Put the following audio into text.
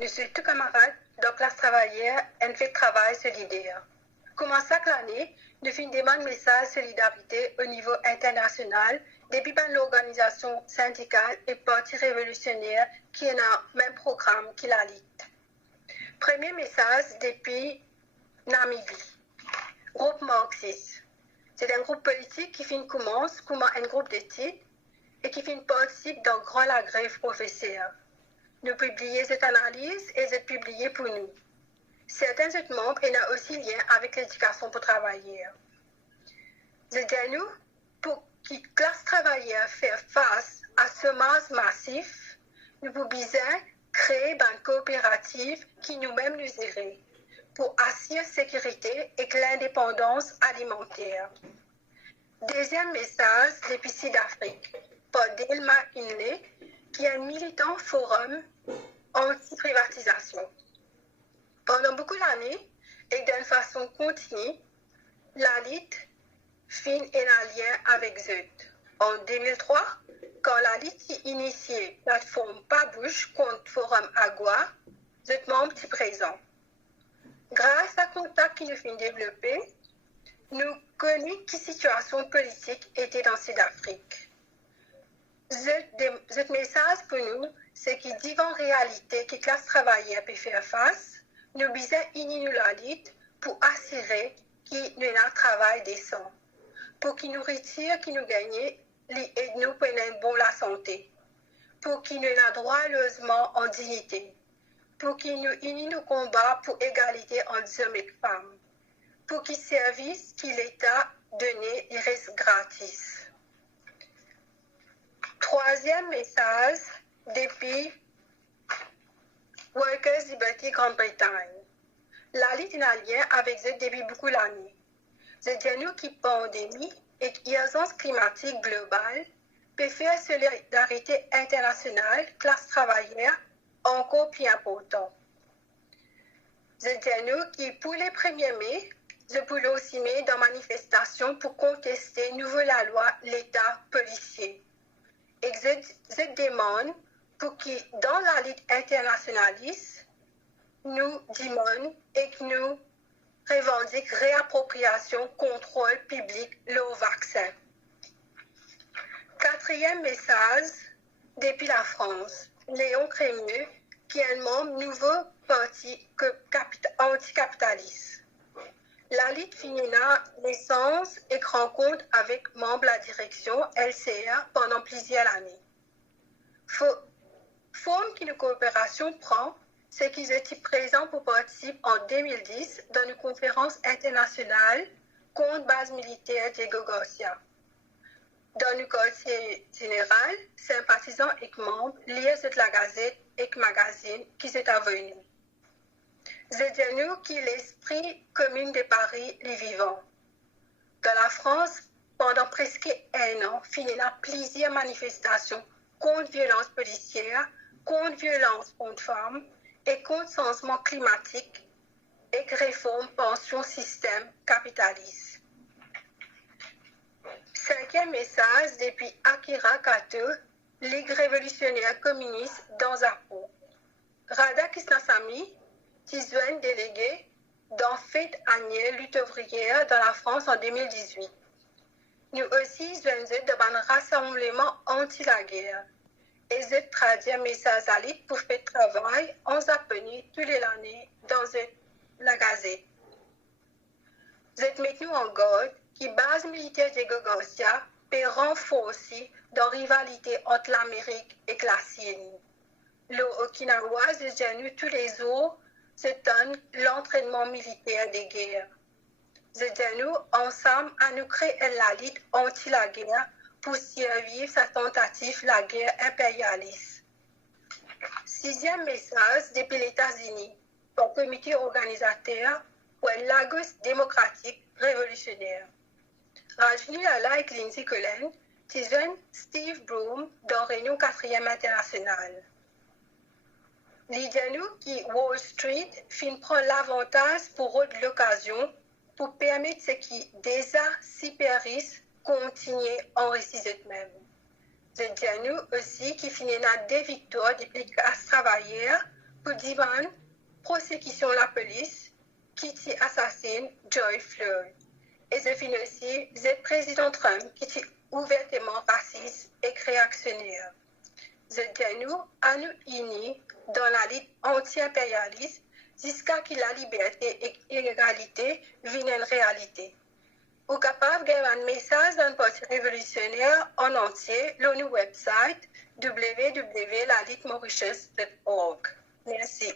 Nous sommes tous camarades de la classe travailleur et fait travail solidaire. Comment chaque année, nous faisons demande message solidarité au niveau international depuis l'organisation syndicale et parti révolutionnaire qui est dans le même programme que la LIT. Premier message depuis Namibie. Groupe marxiste. C'est un groupe politique qui commence comme un groupe d'études et qui participe dans grand la grève professeur. Nous publions cette analyse et c'est publié pour nous. Certains autres membres ont aussi lien avec l'éducation pour travailleurs. Je dis nous, pour que la classe travailleuse fasse face à ce masse massif, nous pouvons créer une coopérative qui nous-mêmes nous irait pour assurer la sécurité et l'indépendance alimentaire. Deuxième message depuis Sud-Afrique, par Delma Inley, qui est un militant forum anti-privatisation. Pendant beaucoup d'années et d'une façon continue, la LIT fin un lien avec ZUT. En 2003, quand la LIT a initié la plateforme Pabouche contre Forum Agua, ZUT membre est présent. Grâce à contact qui nous fait développer, nous connaissons quelle situation politique était dans Sud-Afrique. Ce message pour nous, c'est que devant la réalité que la classe travailleuse peut faire face, nous devons unir la lutte pour assurer que nous avons un travail décent, pour que nous retire, que nous gagnons et nous prenons bon la santé, pour que nous ayons droit à logement en dignité, pour que nous unissions nos combats pour égalité entre hommes et femmes, pour que les services que l'État donnait restent gratis. Troisième message depuis Workers Liberty Grande-Bretagne. La lutte est en lien avec eux depuis beaucoup d'années. C'est de nous qui pandémie et urgence climatique globale peut faire solidarité internationale, classe travailleuse, encore plus important. C'est de nous qui, pour les 1er mai, je voulais aussi mettre dans manifestation pour contester nouveau la loi l'État policier. Et je demande pour que dans la lutte internationaliste, nous demandons et que nous revendiquons réappropriation, contrôle public, le vaccin. Quatrième message, depuis la France, Léon Crémieux, qui est un membre nouveau parti anticapitaliste. La lutte finira naissance et rencontre avec membres de la direction LCR pendant plusieurs années. Forme que la coopération prend, c'est qu'ils étaient présents pour participer en 2010 dans une conférence internationale contre base militaire Diego Garcia. Dans le quartier général, sympathisants et membres liés de la Gazette et magazine qui s'est venu. C'est de nous qui l'esprit commun de Paris les vivants. Dans la France, pendant presque un an, finira plusieurs manifestations contre violence policière, contre violence contre femmes et contre changement climatique et réforme pension système capitaliste. Cinquième message depuis Akira Kato, Ligue révolutionnaire communiste dans Zapo. Radha Krishnasamy, Tizouane délégué dans Fête annuelle lutte ouvrière dans la France en 2018. Nous aussi jouons dans un rassemblement anti la guerre. Et je traduis un message à l'île pour faire travail en japonais tous les années dans la gazette. Je mets nous en garde que base militaire de Garcia peut renforcer la rivalité entre l'Amérique et la Chine. Le Okinawa, je tous les jours, se donne l'entraînement militaire des guerres. Je nous ensemble à nous créer la lutte anti la guerre pour survivre sa tentative la guerre impérialiste. Sixième message depuis les États-Unis, au comité organisateur pour un Lagos démocratique révolutionnaire. Rajni Lala et Lindsay Cullen, Tizwen Steve Broom dans Réunion 4e internationale. Lydia nous qui Wall Street prend l'avantage pour l'occasion pour permettre ce qui déjà super riche continuer en récit eux-mêmes. Je dis à nous aussi qui finira des victoires des classes travailleurs pour Divan, prosécution la police, qui assassine George Floyd. Et je finis aussi, vous êtes président Trump qui est ouvertement raciste et réactionnaire. Je dis nous à nous unis dans la lutte anti-impérialiste jusqu'à ce que la liberté et l'égalité viennent en réalité. Pour capable d'avoir un message d'un parti révolutionnaire en entier, le website www.lalithmauritius.org. Merci.